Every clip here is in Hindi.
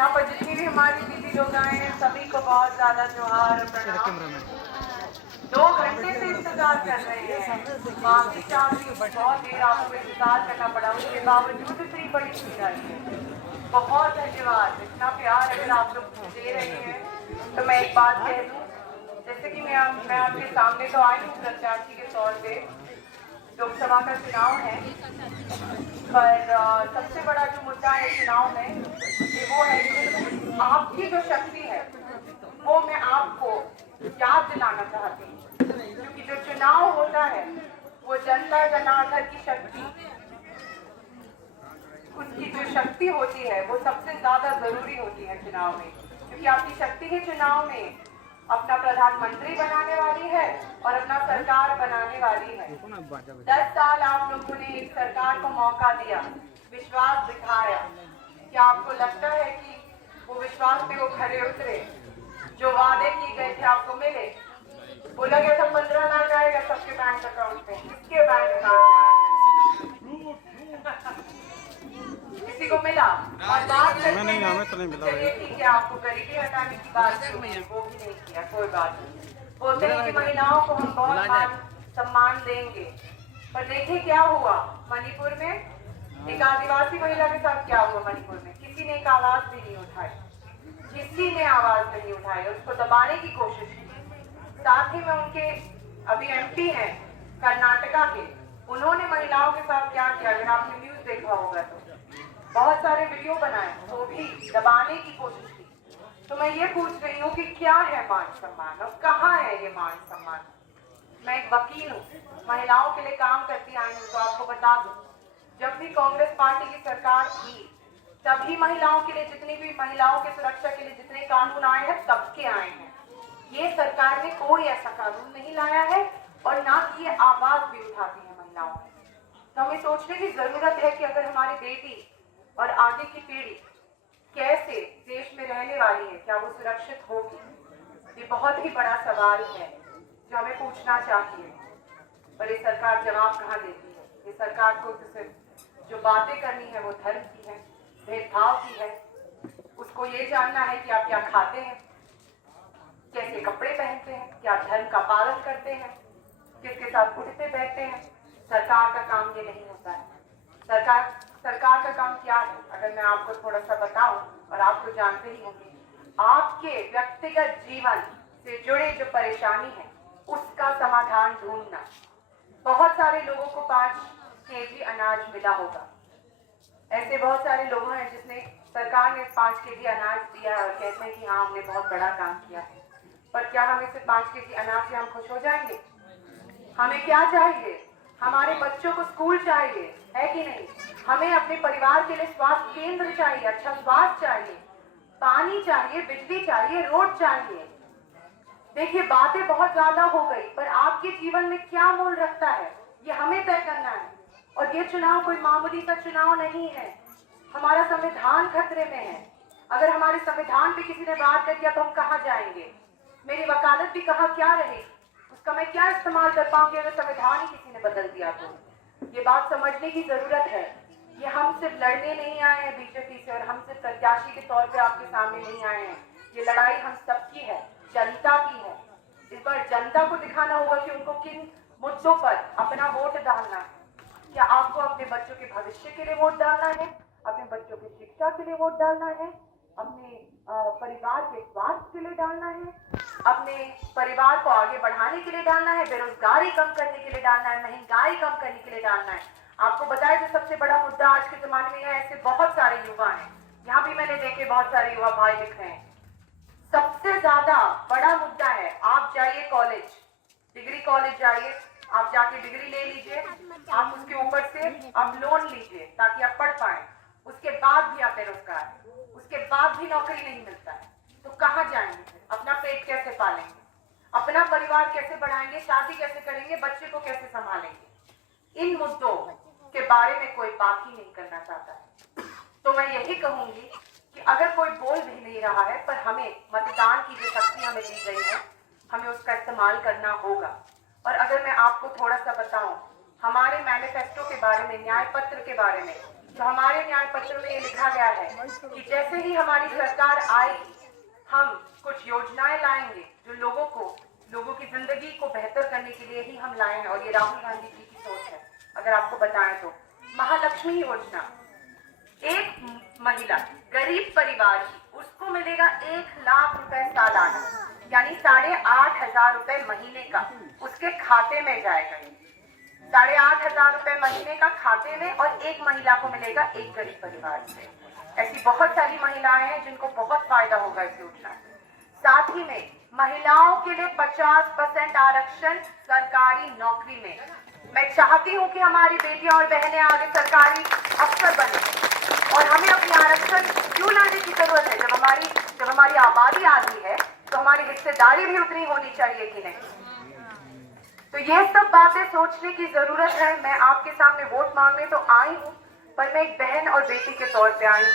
यहाँ पर जितनी भी हमारी दीदी लोग आए हैं सभी को बहुत ज्यादा जोहार और प्रणाम। 2 घंटे से इंतजार कर रहे हैं। माफी चाहती हूँ, बहुत देर आपको इंतजार करना पड़ा, उसके बावजूद इतनी बड़ी भीड़ आई है। बहुत धन्यवाद, इतना प्यार अगर आप लोग मुझे दे रहे हैं। तो मैं एक बात कह दूं, जैसे कि मैं आपके सामने तो आई हूँ प्रत्याशी के तौर पे, लोकसभा का चुनाव है, पर सबसे बड़ा जो मुद्दा है चुनाव में वो है कि आपकी जो शक्ति है वो मैं आपको याद दिलाना चाहती हूँ, क्योंकि जो चुनाव होता है वो जनता जनार्दन की शक्ति, उसकी जो शक्ति होती है वो सबसे ज्यादा जरूरी होती है चुनाव में, क्योंकि आपकी शक्ति ही चुनाव में अपना प्रधानमंत्री बनाने वाली है और अपना सरकार बनाने वाली है। 10 साल आप लोगों ने एक सरकार को मौका दिया, विश्वास दिखाया। क्या आपको लगता है कि वो विश्वास पे वो खरे उतरे? जो वादे किए गए थे आपको मिले? बोला गया था 15 लाख आएगा सबके बैंक अकाउंट में, किसके बैंक अकाउंट में? किसी को मिला? और बात करते हैं चलिए ठीक है, आपको गरीबी हटाने की बात की, वो भी नहीं किया, कोई बात नहीं। बोलते हैं कि महिलाओं को हम बहुत मान सम्मान देंगे, पर देखिए क्या हुआ मणिपुर में, एक आदिवासी महिला के साथ क्या हुआ मणिपुर में? किसी ने एक आवाज भी नहीं उठाई, किसी ने आवाज नहीं उठाई, उसको दबाने की कोशिश की। साथ ही में उनके अभी एमपी हैं कर्नाटका के, उन्होंने महिलाओं के साथ क्या किया, अगर आपने न्यूज देखा होगा तो बहुत सारे वीडियो बनाए, तो भी दबाने की कोशिश की। तो मैं ये पूछ रही हूँ कि क्या है मान सम्मान और कहाँ है ये मान सम्मान? मैं एक वकील हूँ, महिलाओं के लिए काम करती आई हूँ, तो आपको बता दूं, जब भी कांग्रेस पार्टी की सरकार थी तभी महिलाओं के लिए, जितनी भी महिलाओं की सुरक्षा के लिए जितने कानून आए हैं सबके आए हैं। ये सरकार ने कोई ऐसा कानून नहीं लाया है और ना कि ये आवाज भी उठाती है महिलाओं की। तो हमें सोचने की जरूरत है कि अगर हमारी बेटी और आगे की पीढ़ी कैसे देश में रहने वाली है, क्या वो सुरक्षित होगी? ये बहुत ही बड़ा सवाल है जो हमें पूछना चाहिए, पर ये सरकार जवाब कहाँ देती है? ये सरकार को तो सिर्फ जो बातें करनी है वो धर्म की है, भेदभाव की है। उसको ये जानना है कि आप क्या खाते हैं, कैसे कपड़े पहनते हैं, क्या धर्म का पालन करते हैं, किसके साथ उठते बैठते हैं। सरकार का काम ये नहीं होता है। सरकार का काम क्या है? अगर मैं आपको थोड़ा सा बताऊं, और आप तो जानते ही होंगे, आपके व्यक्तिगत जीवन से जुड़े जो परेशानी है उसका समाधान ढूंढना। बहुत सारे लोगों को 5 केजी अनाज मिला होगा, ऐसे बहुत सारे लोग हैं जिसने सरकार ने 5 केजी अनाज दिया और कहते हैं कि हाँ हमने बहुत बड़ा काम किया है, पर क्या हमें सिर्फ 5 केजी अनाज से हम खुश हो जाएंगे? हमें क्या चाहिए? हमारे बच्चों को स्कूल चाहिए, है कि नहीं? हमें अपने परिवार के लिए स्वास्थ्य केंद्र चाहिए, अच्छा स्वास्थ्य चाहिए, पानी चाहिए, बिजली चाहिए, रोड चाहिए। देखिए बातें बहुत ज्यादा हो गई, पर आपके जीवन में क्या मोल रखता है ये हमें तय करना है। और ये चुनाव कोई मामूली सा चुनाव नहीं है, हमारा संविधान खतरे में है। अगर हमारे संविधान पे किसी ने बात कर दिया तो हम कहाँ जाएंगे? मेरी वकालत भी कहाँ क्या रहेगी? उसका मैं क्या इस्तेमाल कर पाऊंगी अगर संविधान ही किसी ने बदल दिया तो? ये बात समझने की जरूरत है। ये हम सिर्फ लड़ने नहीं आए हैं बीजेपी से, और हम सिर्फ प्रत्याशी के तौर पे आपके सामने नहीं आए हैं। ये लड़ाई हम सबकी है, जनता की है। इस बार जनता को दिखाना होगा कि उनको किन मुद्दों पर अपना वोट डालना है। क्या आपको अपने बच्चों के भविष्य के लिए वोट डालना है, अपने बच्चों की शिक्षा के लिए वोट डालना है, अपने परिवार के स्वास्थ्य के लिए डालना है, अपने परिवार को आगे बढ़ाने के लिए डालना है, बेरोजगारी कम करने के लिए डालना है, महंगाई कम करने के लिए डालना है? आपको बताया जो सबसे बड़ा मुद्दा आज के जमाने में है, ऐसे बहुत सारे युवा हैं, यहाँ भी मैंने देखे बहुत सारे युवा भाई लिख रहे हैं। सबसे ज्यादा बड़ा मुद्दा है, आप जाइए कॉलेज, डिग्री कॉलेज जाइए, आप जाके डिग्री ले लीजिए, आप उसके ऊपर से आप लोन लीजिए ताकि आप पढ़ पाए, उसके बाद भी आप बेरोजगार, उसके बाद भी नौकरी नहीं मिलता है, तो कहाँ जाएंगे? अपना पेट कैसे पालेंगे? अपना परिवार कैसे बढ़ाएंगे? शादी कैसे करेंगे? बच्चे को कैसे संभालेंगे? इन मुद्दों के बारे में कोई बात ही नहीं करना चाहता है। तो मैं यही कहूंगी कि अगर कोई बोल भी नहीं रहा है, पर हमें मतदान की जो शक्ति हमें दी गई है, हमें उसका इस्तेमाल करना होगा। और अगर मैं आपको थोड़ा सा बताऊं, हमारे मैनिफेस्टो के बारे में, न्याय पत्र के बारे में, तो हमारे न्याय पत्र में ये लिखा गया है कि जैसे ही हमारी सरकार आएगी, हम कुछ योजनाएं लाएंगे जो लोगों की जिंदगी को बेहतर करने के लिए ही हम लाए हैं। और ये राहुल गांधी जी की सोच है। अगर आपको बताएं तो महालक्ष्मी योजना, एक महिला गरीब परिवार की, उसको मिलेगा 1 लाख रुपए सालाना, यानी 8,500 रुपए महीने का उसके खाते में जाएगा। 8,500 रुपए महीने का खाते में, और एक महिला को मिलेगा एक गरीब परिवार से। ऐसी बहुत सारी महिलाएं हैं जिनको बहुत फायदा होगा इस योजना से। साथ ही में महिलाओं के लिए 50% आरक्षण सरकारी नौकरी में। मैं चाहती हूं कि हमारी बेटियां और बहनें आगे सरकारी अफसर बने, और हमें अपने आरक्षण क्यों लाने की जरूरत है? जब हमारी आबादी आधी है तो हमारी हिस्सेदारी भी उतनी होनी चाहिए कि नहीं? तो ये सब बातें सोचने की जरूरत है। मैं आपके सामने वोट मांगने तो आई हूँ, पर मैं एक बहन और बेटी के तौर पे आई हूँ।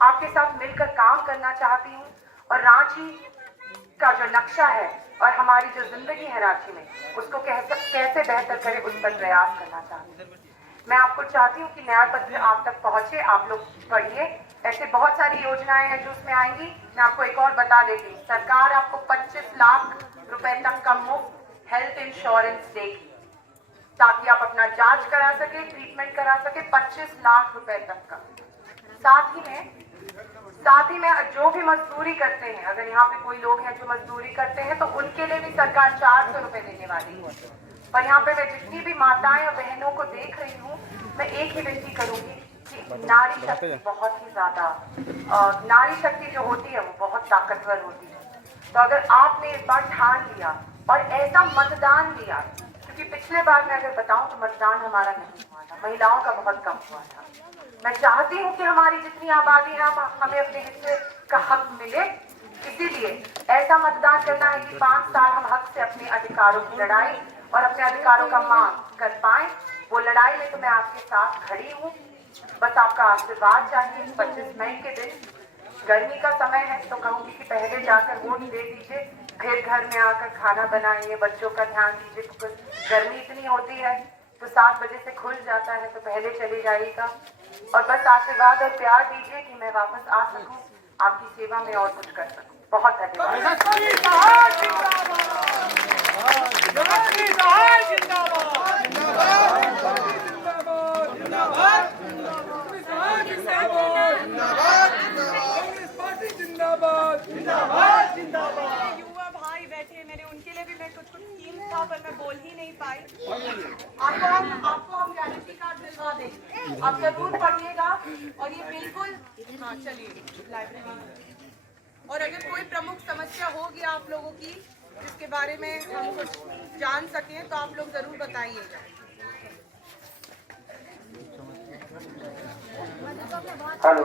आपके साथ मिलकर काम करना चाहती हूँ, और रांची का जो नक्शा है और हमारी जो जिंदगी है रांची में, उसको कैसे बेहतर करें, उस पर प्रयास करना चाहती हूँ। मैं आपको चाहती हूँ कि न्याय पत्र आप तक पहुंचे, आप लोग पढ़िए। ऐसे बहुत सारी योजनाएं हैं जो उसमें आएंगी। मैं आपको एक और बता देती हूँ, सरकार आपको 25 लाख रुपए तक का मुफ्त हेल्थ इंश्योरेंस देगी, ताकि आप अपना जांच करा सके, ट्रीटमेंट करा सके, 25 लाख रुपए तक का। साथ ही में जो भी मजदूरी करते हैं, अगर यहाँ पे कोई लोग हैं जो मजदूरी करते हैं, तो उनके लिए भी सरकार 400 रुपए देने वाली है। पर यहाँ पे मैं जितनी भी माताएं और बहनों को देख रही हूँ, मैं एक ही विनती करूंगी कि नारी शक्ति बहुत ही ज्यादा, नारी शक्ति जो होती है वो बहुत ताकतवर होती है। तो अगर आपने इस बार ठान लिया और ऐसा मतदान दिया, क्योंकि पिछले बार मैं अगर बताऊं तो मतदान हमारा नहीं हुआ था, महिलाओं का बहुत कम हुआ था। मैं चाहती हूँ कि हमारी जितनी आबादी है हमें अपने हिस्से का हक मिले। इसीलिए ऐसा मतदान करना है कि 5 साल हम हक से अपने अधिकारों की लड़ाई और अपने अधिकारों का मांग कर पाए। वो लड़ाई में तो मैं आपके साथ खड़ी हूँ, बस आपका आशीर्वाद चाहिए। 25 मई के दिन गर्मी का समय है, तो कहूँगी कि पहले जाकर वोट दे दीजिए, फिर घर में आकर खाना बनाइए, बच्चों का ध्यान दीजिए, क्योंकि गर्मी इतनी होती है तो 7 बजे से खुल जाता है, तो पहले चले जाइएगा। और बस आशीर्वाद और प्यार दीजिए कि मैं वापस आ सकूं, आपकी सेवा में और कुछ कर सकूं। बहुत धन्यवाद। युवा भाई बैठे मेरे, उनके लिए भी मैं कुछ स्कीम था, पर मैं बोल ही नहीं पाई। आपको हम गैरेंटी कार्ड दिलवा देंगे, आप जरूर पढ़िएगा। और ये बिल्कुल, हाँ चलिए लाइब्रेरी। और अगर कोई प्रमुख समस्या होगी आप लोगों की जिसके बारे में हम कुछ जान सकें, तो आप लोग जरूर बताइएगा। हेलो।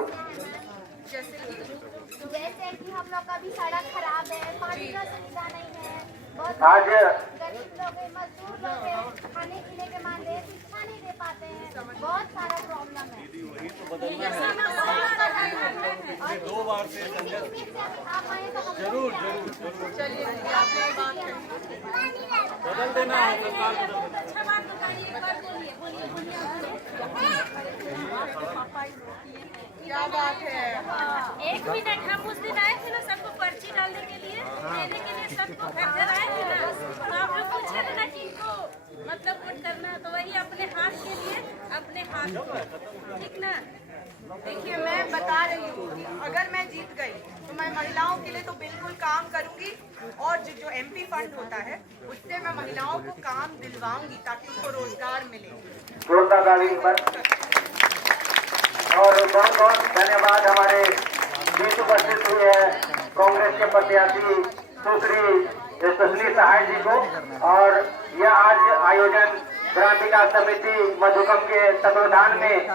जैसे कि हम लोग का भी सड़क खराब है, पानी का सुविधा नहीं है, बहुत आज गरीब लोग हैं, मजदूर लोग हैं, खाने पीने के मामले शिक्षा नहीं दे पाते हैं, बहुत सारा प्रॉब्लम है। और 2 बार से आप आए तो हम जरूर चलिए आपने बात बदल देना है सरकार को। अच्छा बात बताइए, एक बार बोलिए। क्या बात है? 1 मिनट, हम उस दिन आए थे ना सबको पर्ची डालने के लिए, देने के लिए सबको घर आए थे ना, तो आप लोग पूछ रहे थे ना कि इनको मतलब वोट करना है, तो वही अपने हाथ के लिए अपने हाथ, ठीक ना। देखिए मैं बता रही हूँ कि अगर मैं जीत गई तो मैं महिलाओं के लिए तो बिल्कुल काम करूंगी, और जो MP फंड होता है उससे मैं महिलाओं को काम दिलवाऊंगी ताकि उनको रोजगार मिले। और बहुत बहुत धन्यवाद हमारे बीच उपस्थित हुए हैं कांग्रेस के प्रत्याशी सुश्री यशस्वी सहाय जी को। और यह आज आयोजन ग्राम विकास समिति मधुकम के तत्वाधान में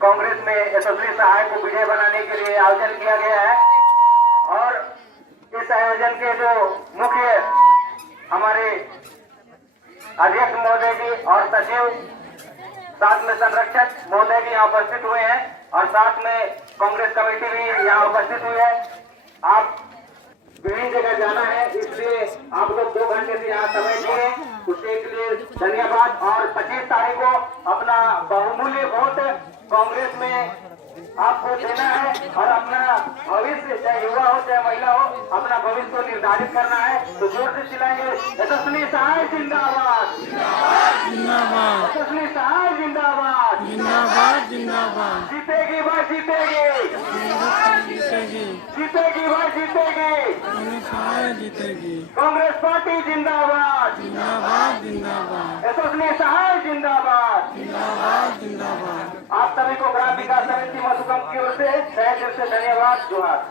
कांग्रेस में यशस्वी सहाय को विजय बनाने के लिए आयोजन किया गया है। और इस आयोजन के जो मुख्य हमारे अध्यक्ष महोदय जी और सचिव, साथ में संरक्षक महोदय भी यहाँ उपस्थित हुए हैं, और साथ में कांग्रेस कमेटी भी यहाँ उपस्थित हुई है। आप विभिन्न जगह जाना है, इसलिए आप लोग 2 घंटे से यहाँ समय दिए, उसके लिए धन्यवाद। और 25 तारीख को अपना बहुमूल्य वोट कांग्रेस में आपको देना है और अपना भविष्य, चाहे युवा हो चाहे महिला हो, अपना भविष्य को निर्धारित करना है। तो जोर से चिल्लाएंगे, यशस्वी सहाय जिंदाबाद, जिंदाबाद यशस्वी सहाय जिंदाबाद, जिंदाबाद जिंदाबाद जीतेगी भाई जीतेगी, जीतेगी जीतेगी भाई जीतेगी, उन्हें सहाय जीतेगी। कांग्रेस पार्टी जिंदाबाद, जिंदाबाद जिंदाबाद यशस्वी सहाय जिंदाबाद। जिंदाबाद जिंदाबाद। आप सभी को ग्राम विकास समिति मधुकम की ओर से तहे दिल से धन्यवाद। जोहार।